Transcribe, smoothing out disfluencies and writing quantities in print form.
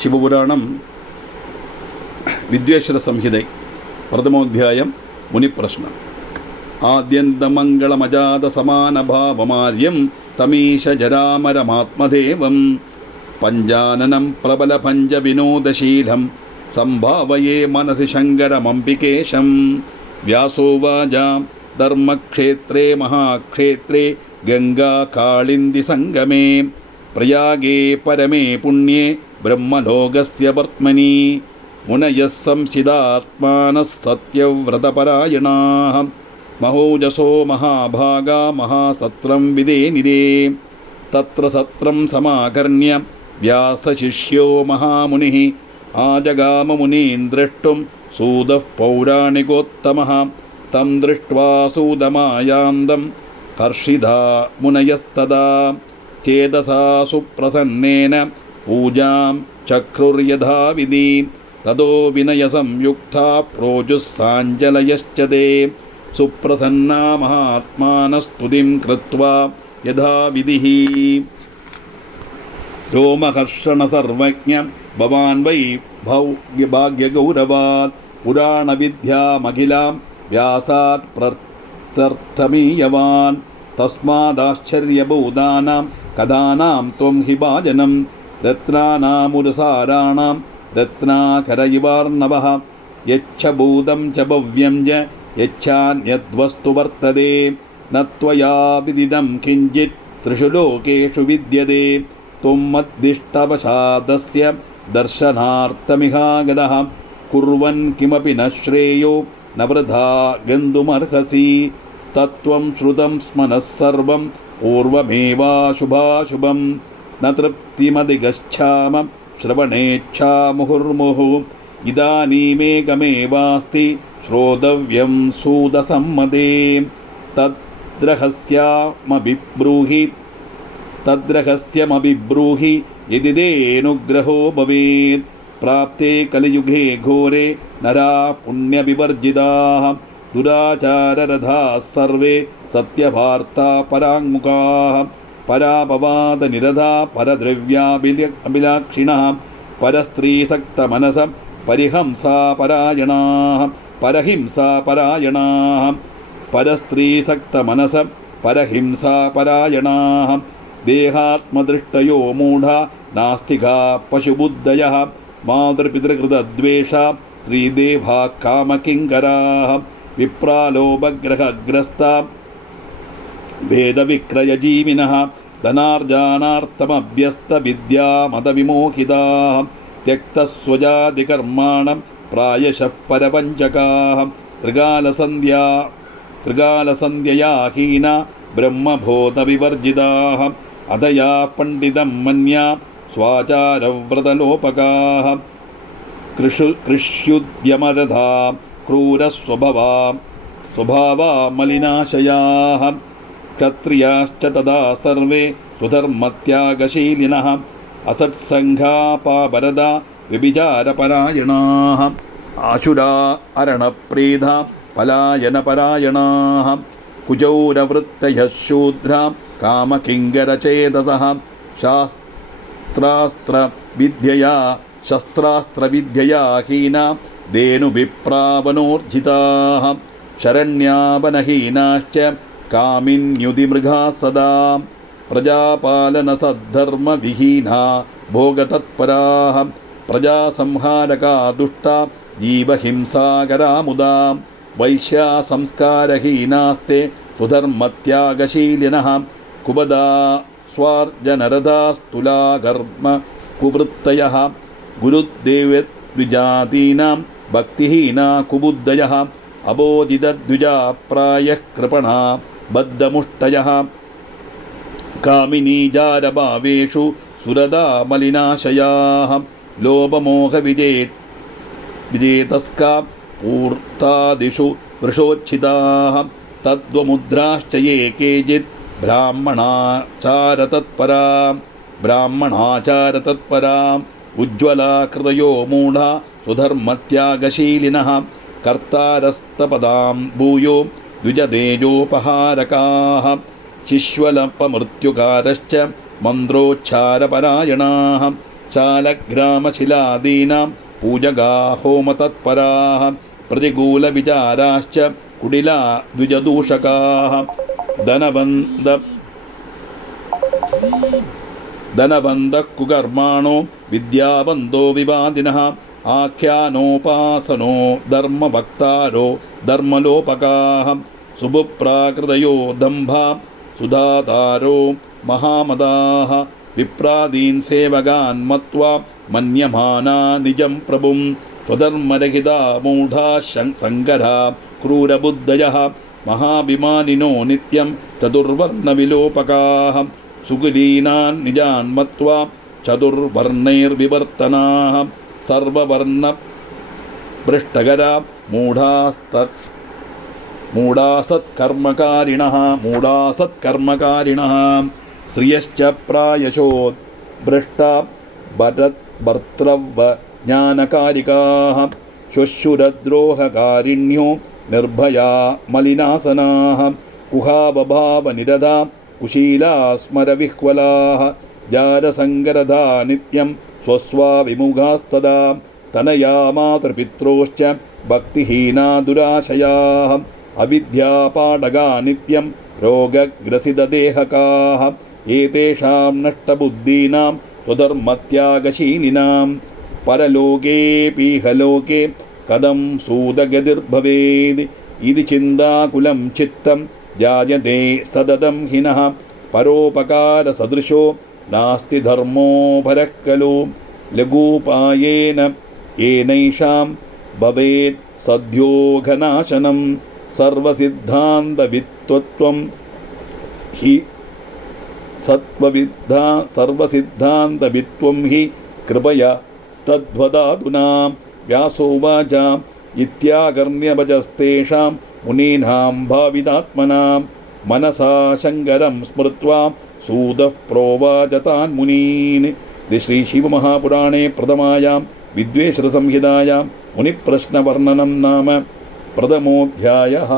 ശിവപുരാണം വിദ്വേശ്വര സംഹിത പ്രഥമോധ്യായം മുനിപ്രശ്നം. ആദ്യന്തമംഗളമജാത സമാനഭാവമാര്യം തമീശ ജരാമരമാത്മദേവം പഞ്ചാനനം പ്രബല പഞ്ചവിനോദശീലം സംഭാവയേ മനസി ശങ്കരമംബികേശം. വ്യാസോവാച ധർമ്മക്ഷേത്രേ മഹാക്ഷേത്രേ ഗംഗാകാളിന്ദി സംഗമേ പ്രയാഗേ പരമേ പുണ്യേ ബ്രഹ്മലോകസ്യ വർത്മനി മുനയഃ സംസിതാത്മാനഃ സത്യവ്രതപരായണാഃ മഹോജസോ മഹാഭാഗാ മഹാസത്രം വിദേനിരേ. തത്ര സത്രം സമാകർണ്യ വ്യാസശിഷ്യോ മഹാമുനിഃ ആജഗാമ മുനീൻ ദ്രഷ്ടും സൂതഃ പൗരാണികോത്തമഃ. തം ദൃഷ്ട്വാ സൂതമായാന്തം ഹർഷിതാ മുനയസ്തദാ ചേതസാ സുപ്രസന്നേന പൂജാം ചക്രുർയഥാവിധി. തതോ വിനയസംയുക്താ പ്രോജുസ്സാഞ്ജലയശ്ച തേ സുപ്രസന്നാ മഹാത്മാനസ്തുതിം കൃത്വാ യഥാവിധിഃ. രോമഹർഷണ സർവജ്ഞ ഭവാൻ വൈ ഭാഗ്യഗൗരവാത് പുരാണവിദ്യാമഖിലാം വ്യാസാത് പ്രത്യർത്ഥമീയവാൻ. തസ്മാദാശ്ചര്യഭൂതാനാം കഥാനാം ത്വം ഹി ഭാജനം രത്നാനാമുരസാരാണാം രത്നാകര ഇവാർണവഃ. യച്ഛഭൂതം ച ഭവ്യം ച യച്ഛാന്യദ്വസ്തു വർത്തതേ ന ത്വയാ വിദിതം കിഞ്ചിത് ത്രിഷു ലോകേഷു വിദ്യതേ. ത്വം മദ്ദിഷ്ടവശാദസ്യ ദർശനാർത്ഥമിഹാഗതഃ കുർവൻ കിമപി ന ശ്രേയോ ന വൃഥാ ഗന്തുമർഹസി. തത്വം ശ്രുതം സ്മനഃ സർവം പൂർവമേവാശുഭാശുഭം ന തൃപ്തിമധിഗച്ഛാമ ശ്രവണേച്ഛാ മുഹുർമുഹു. ഇദാനീമേകമേവാസ്തി ശ്രോതവ്യം സൂതസമ്മതേ. തദ്രഹസ്യമഭിബ്രൂഹി യദി തേനുഗ്രഹോ ഭവേത്. പ്രാപ്തേ കലിയുഗേ ഘോരേ നരാ പുണ്യവിവർജിതാഃ ദുരാചാരരഥാഃ സർവേ സത്യവാർത്താ പരാങ്മുഖാഃ. പരാപവാദനിരതാ പരദ്രവ്യാഭിലാക്ഷിണഃ പരസ്ത്രീസക്തമനസ പരിഹംസാപരായണാഃ പരസ്ത്രീസക്തമനസ പരഹിംസാപരായണാഃ. ദേഹാത്മദൃഷ്ടയോ മൂഢാ നാസ്തികാ പശുബുദ്ധയഃ മാതൃപിതൃകൃതദ്വേഷാ സ്ത്രീദേവാ കാമകിങ്കരാഃ. വിപ്രാലോഭഗ്രഹഗ്രസ്താ ഭേദവിക്രയജീവിനഃ ധനാർജാനാർത്ഥമഭ്യസ്തവിദ്യാമതവിമോഹിതാഃ. ത്യക്തസ്വജാതികർമാണം പ്രായശഃ പരപഞ്ചകാഃ. ത്രികാലസന്ധ്യയാ ഹീനാ ബ്രഹ്മബോധവിവർജിതാഃ. അധയാ പണ്ഡിതം മന്യാ സ്വാചാരവ്രതലോപകാഃ. കൃഷ്യുദ്യമരധാ ക്രൂരസ്വഭാവാ മലിനാശയാഃ. ക്ഷത്രിയാശ്ച തഥാ സർവേ സുധർമ്മത്യാഗശീലിനഃ അസത്സംഘാപാപരദാ വ്യഭിചാരപരായണാഃ. ആശുരാ അരണപ്രീതാ പലായനപരായണാഃ. കുചൗരവൃത്തയഃ ശൂദ്രാ കാമകിങ്കരചേതസഃ. ശസ്ത്രാസ്ത്രവിദ്യയാ ഹീനാ ധേനുവിപ്രാവനോർജിതാഃ. ശരണ്യാവനഹീനാശ്ച കാമിന്യുതിമൃഗാഃ സദാ. പ്രജാപാലനസദ്ധർമ്മവിഹീനാ ഭോഗതത്പരാഃ. പ്രജാസംഹാരകാ ദുഷ്ടാ ജീവഹിംസാകരാ മുദാ. വൈശ്യാസംസ്കാരഹീനാസ്തേ സുധർമ്മത്യാഗശീലിനഃ. കുപദാ സ്വാർജനരഥാസ്തുലാകർമ്മ കുവൃത്തയഃ. ഗുരുദേവദ്വിജാതീനാം ഭക്തിഹീനാ കുബുദ്ധയഃ. അബോധിതദ്വിജാ പ്രായഃ കൃപണാ ബദ്ധമുഷ്ടയഃ. കാമിനീജാരഭാവേഷു സുരദാ മലിനാശയാഃ. ലോഭമോഹവിജേതസ്കാ പൂർത്താദിഷു വൃഷോച്ഛിതാഃ. തദ്വമുദ്രാശ്ച യേ കേചിത് ബ്രാഹ്മണാചാരതത്പരാ. ഉജ്ജ്വലാകൃതയോ മൂഢാ സുധർമ്മത്യാഗശീലിനഃ. കർത്താരസ്തപദാം ഭൂയോ ദ്വിജതേജോപഹാരകാഃ. ശിശ്വലപമൃത്യുകാരശ്ച മന്ത്രോച്ചാരപരായണാഃ. शालग्रामशिलादीनां पूजगा होमतत्पराः प्रतिकूलविचाराश्च कुटिला द्विजदूषकाः धनबन्धः कुकर्माणो विद्याबन्धो विवादिनः आख्यानोपासनो धर्मभक्तारो धर्मलोपकाः सुभुप्राकृतयो दम्भा सुधातारो महामदाः विप्रादीन् सेवकान् मत्वा मन्यमाना निजं प्रभुं स्वधर्मरहिता मूढा सङ्करा क्रूरबुद्धयः महाभिमानिनो नित्यं चतुर्वर्णविलोपकाः सुकुलीनान् निजान् मत्वा चतुर्वर्णैर्विवर्तनाः सर्ववर्णभ्रष्टकरा मूढासत्कर्मकारिणः श्रियश्च प्रायशो भ्रष्टा भर्तृज्ञानकारिकाः श्वशुरद्रोहकारिण्यो निर्भया मलिनासनाः कुहावभावनिरधा कुशीला स्मरविह्वलाः जारसङ्गरधा नित्यं स्वस्वाविमुखास्तदा तनया मातृपित्रोश्च भक्तिहीना दुराशयाः अविद्यापाडगा नित्यं रोगग्रसितदेहकाः एतेषां नष्टबुद्धीनां स्वधर्मत्यागशीलिनां परलोकेऽपीहलोके कथं सूदगतिर्भवेद् इति चिन्ताकुलं चित्तं जायते सततं हिनः परोपकारसदृशो नास्ति धर्मो परः खलु लघूपायेन येनैषां भवेत् सद्योघनाशनं सर्वसिद्धान्तवित्त्वं हि कृपया तद्वदाधुना व्यासोवाच इत्याकर्ण्यभजस्तेषां मुनीनां भावितात्मनां मनसा शङ्करं स्मृत्वा सूतः प्रोवाच तान् मुनीन् श्रीशिवमहापुराणे प्रथमायां विद्वेषसंहितायां मुनिप्रश्नवर्णनं नाम प्रथमोऽध्यायः।